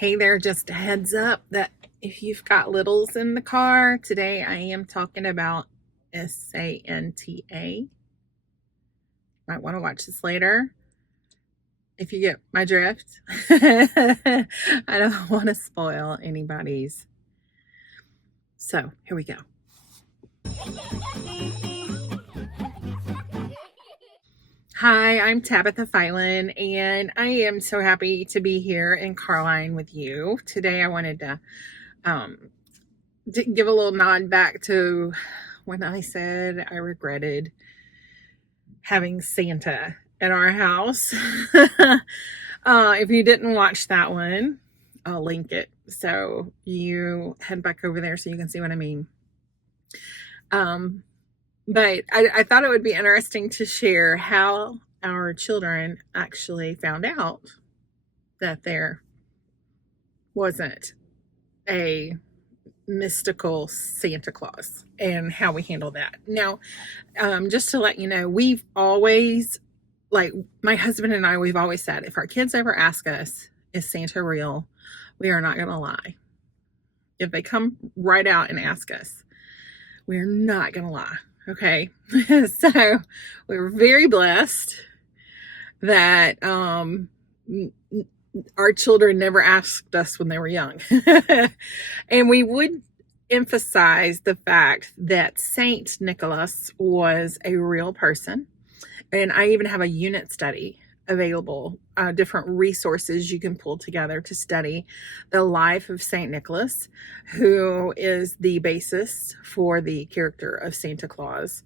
Hey there, just a heads up that if you've got littles in the car, today I am talking about Santa. Might want to watch this later if you get my drift. I don't want to spoil anybody's. So here we go. Hi, I'm Tabitha Filan, and I am so happy to be here in Carline with you. Today I wanted to give a little nod back to when I said I regretted having Santa at our house. If you didn't watch that one, I'll link it. So you head back over there so you can see what I mean. But I thought it would be interesting to share how our children actually found out that there wasn't a mystical Santa Claus and how we handle that. Now, just to let you know, we've always, like my husband and I, we've always said, if our kids ever ask us, is Santa real? We are not going to lie. If they come right out and ask us, we're not going to lie. Okay. So we're very blessed that, our children never asked us when they were young. And we would emphasize the fact that Saint Nicholas was a real person. And I even have a unit study available, different resources you can pull together to study the life of Saint Nicholas, who is the basis for the character of Santa Claus.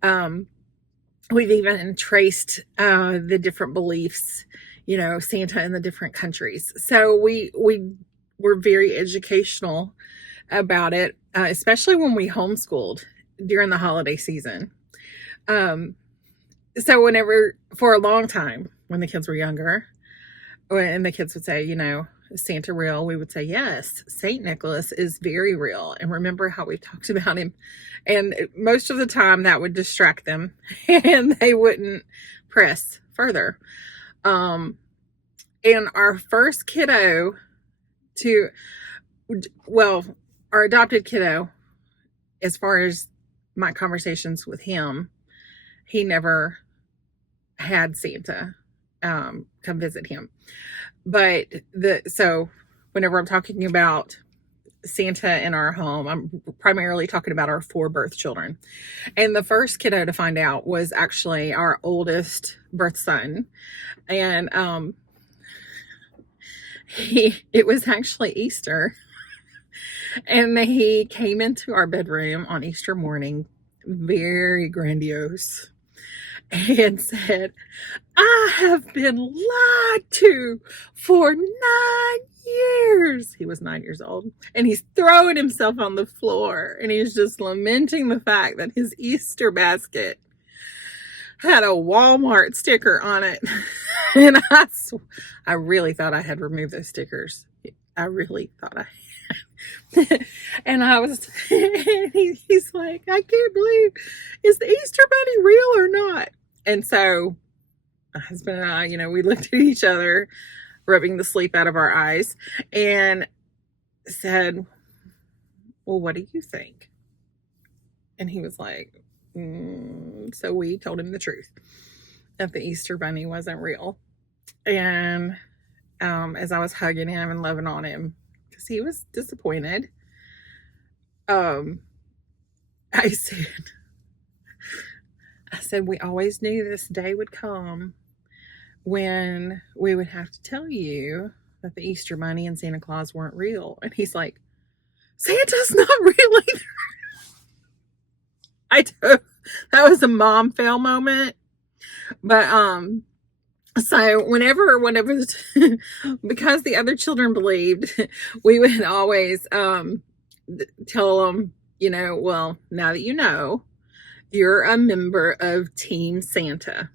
We've even traced the different beliefs, Santa in the different countries. So we were very educational about it, especially when we homeschooled during the holiday season. So whenever, for a long time, when the kids were younger, and the kids would say, is Santa real? We would say, yes, Saint Nicholas is very real. And remember how we talked about him. And most of the time that would distract them and they wouldn't press further. And our first kiddo our adopted kiddo, as far as my conversations with him, he never had Santa come visit him. But so whenever I'm talking about Santa in our home, I'm primarily talking about our 4 birth children. And the first kiddo to find out was actually our oldest birth son. And it was actually Easter. And he came into our bedroom on Easter morning, very grandiose, and said, I have been lied to for 9 years. He was 9 years old. And he's throwing himself on the floor. And he's just lamenting the fact that his Easter basket had a Walmart sticker on it. And I really thought I had removed those stickers. I really thought I had. And he's like, I can't believe, is the Easter Bunny real or not? And so my husband and I, we looked at each other, rubbing the sleep out of our eyes, and said, well, what do you think? And he was like, so we told him the truth, that the Easter Bunny wasn't real. And as I was hugging him and loving on him, because he was disappointed, I said, we always knew this day would come when we would have to tell you that the Easter Bunny and Santa Claus weren't real. And he's like, Santa's not real either. That was a mom fail moment. But so whenever because the other children believed, we would always tell them, well, now that you're a member of Team Santa.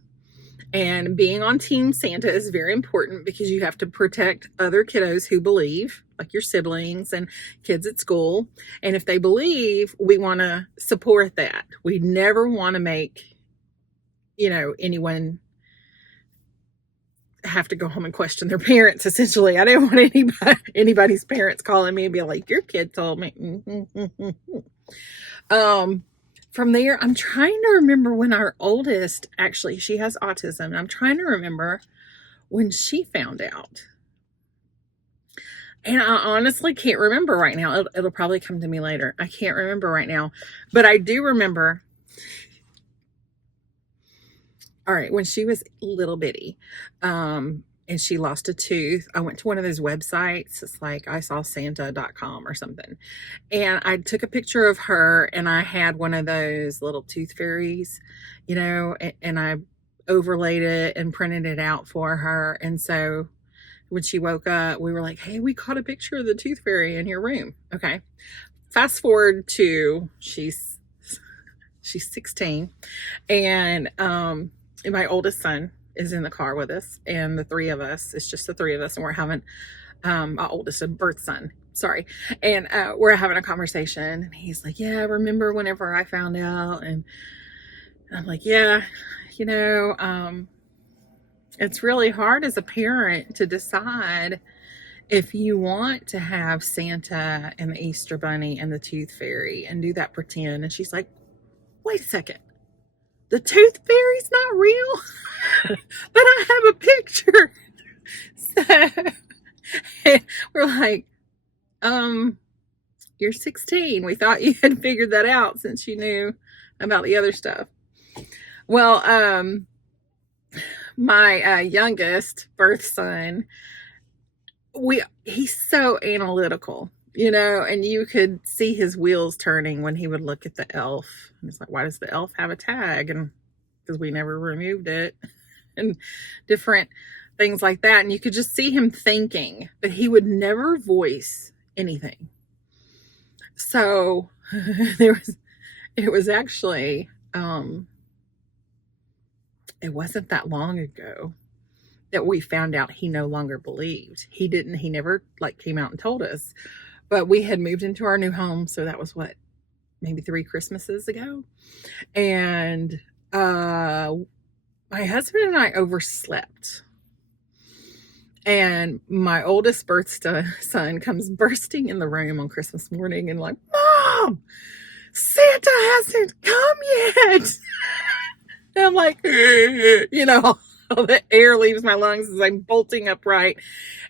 And being on Team Santa is very important because you have to protect other kiddos who believe, like your siblings and kids at school. And if they believe, we want to support that. We never want to make, anyone have to go home and question their parents. Essentially, I didn't want anybody's parents calling me and be like, "Your kid told me." From there, I'm trying to remember when our oldest, actually, she has autism. And I'm trying to remember when she found out. And I honestly can't remember right now. It'll probably come to me later. I can't remember right now. But I do remember, all right, when she was little bitty, and she lost a tooth, I went to one of those websites. It's like isawsanta.com or something. And I took a picture of her, and I had one of those little tooth fairies, and I overlaid it and printed it out for her. And so when she woke up, we were like, "Hey, we caught a picture of the tooth fairy in your room." Okay. Fast forward to she's 16, and my oldest son is in the car with us, and the three of us, it's just the three of us, and we're having my oldest birth son, sorry, and we're having a conversation, and he's like, "Yeah, I remember whenever I found out," and I'm like, "Yeah, it's really hard as a parent to decide if you want to have Santa and the Easter Bunny and the Tooth Fairy and do that pretend." And she's like, "Wait a second, the Tooth Fairy's not real?" But I have a picture. So we're like, "You're 16. We thought you had figured that out since you knew about the other stuff." Well, my youngest birth son, he's so analytical, and you could see his wheels turning when he would look at the elf. And it's like, "Why does the elf have a tag?" And because we never removed it, and different things like that. And you could just see him thinking, but he would never voice anything. So it was actually, it wasn't that long ago that we found out he no longer believed. He never came out and told us, but we had moved into our new home. So that was maybe 3 Christmases ago. And, my husband and I overslept. And my oldest birth son comes bursting in the room on Christmas morning and like, "Mom, Santa hasn't come yet." And I'm like, all the air leaves my lungs as I'm bolting upright.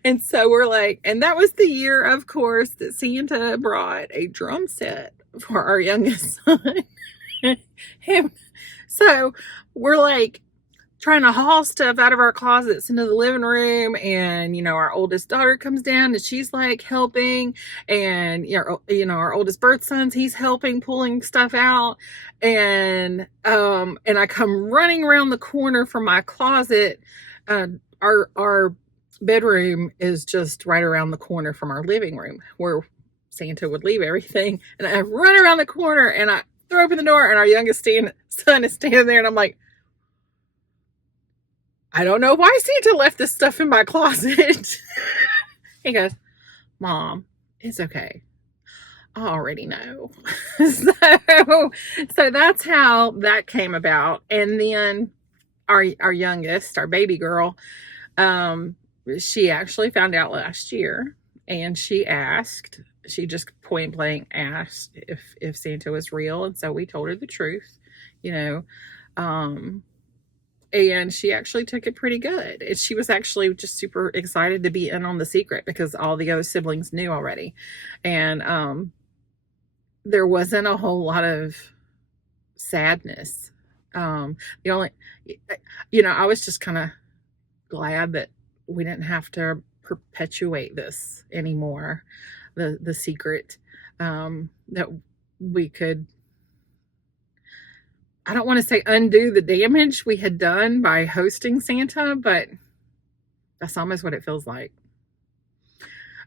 And so we're like, and that was the year, of course, that Santa brought a drum set for our youngest son. And so we're like trying to haul stuff out of our closets into the living room, and our oldest daughter comes down and she's like helping, and our oldest birth son, he's helping pulling stuff out, and I come running around the corner from my closet. Our bedroom is just right around the corner from our living room where Santa would leave everything, and I run around the corner and I throw open the door, and our youngest son is standing there, and I'm like, "I don't know why Santa left this stuff in my closet." He goes, "Mom, it's okay. I already know." So that's how that came about. And then our youngest, our baby girl, she actually found out last year, and she just point blank asked if Santa was real. And so we told her the truth, and she actually took it pretty good. And she was actually just super excited to be in on the secret because all the other siblings knew already. And there wasn't a whole lot of sadness. The only, I was just kind of glad that we didn't have to perpetuate this anymore, the secret, that we could, I don't want to say undo the damage we had done by hosting Santa, but that's almost what it feels like.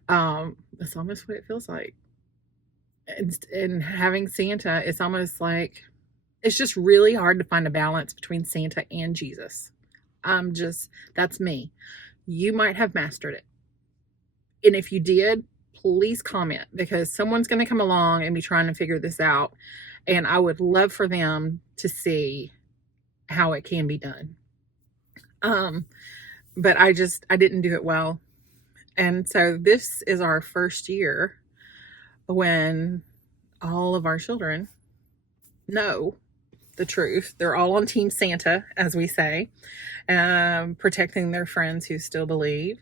That's almost what it feels like. And having Santa, it's almost like, it's just really hard to find a balance between Santa and Jesus. That's me. You might have mastered it. And if you did, please comment, because someone's going to come along and be trying to figure this out. And I would love for them to see how it can be done. but I didn't do it well. And so this is our first year when all of our children know the truth. They're all on Team Santa, as we say, protecting their friends who still believe.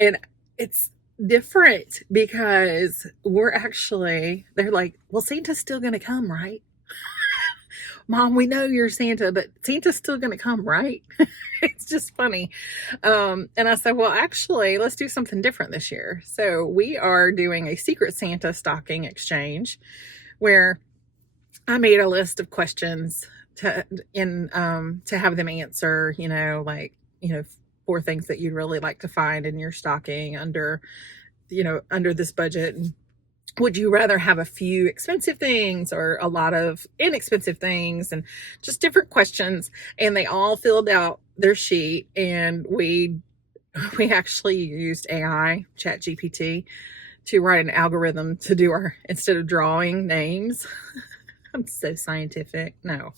And it's different because they're like, well, Santa's still going to come, right? Mom, we know you're Santa, but Santa's still going to come, right? It's just funny. And I said, well, actually, let's do something different this year. So we are doing a Secret Santa stocking exchange where I made a list of questions to have them answer, like, 4 things that you'd really like to find in your stocking under this budget. And would you rather have a few expensive things or a lot of inexpensive things, and just different questions. And they all filled out their sheet, and we actually used AI, ChatGPT, to write an algorithm to do instead of drawing names. I'm so scientific. No,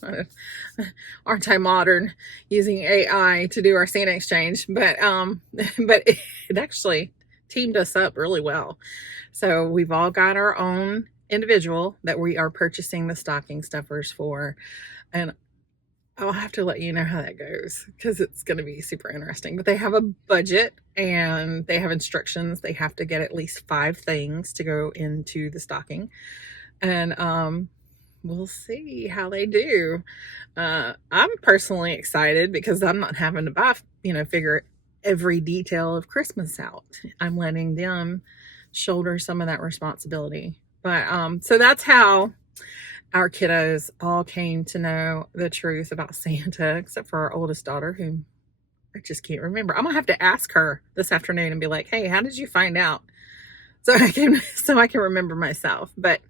aren't I modern, using AI to do our Santa exchange? But it actually teamed us up really well. So we've all got our own individual that we are purchasing the stocking stuffers for, and I'll have to let you know how that goes because it's going to be super interesting. But they have a budget and they have instructions. They have to get at least 5 things to go into the stocking, and we'll see how they do. I'm personally excited because I'm not having to figure every detail of Christmas out. I'm letting them shoulder some of that responsibility. But so that's how our kiddos all came to know the truth about Santa, except for our oldest daughter, who I just can't remember. I'm gonna have to ask her this afternoon and be like, hey, how did you find out? So I can remember myself. But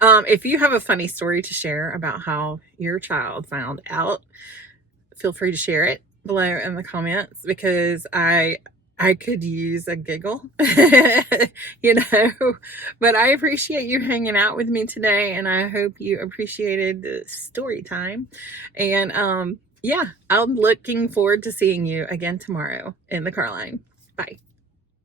if you have a funny story to share about how your child found out, feel free to share it below in the comments, because I could use a giggle, But I appreciate you hanging out with me today, and I hope you appreciated the story time. And yeah, I'm looking forward to seeing you again tomorrow in the Carline. Bye.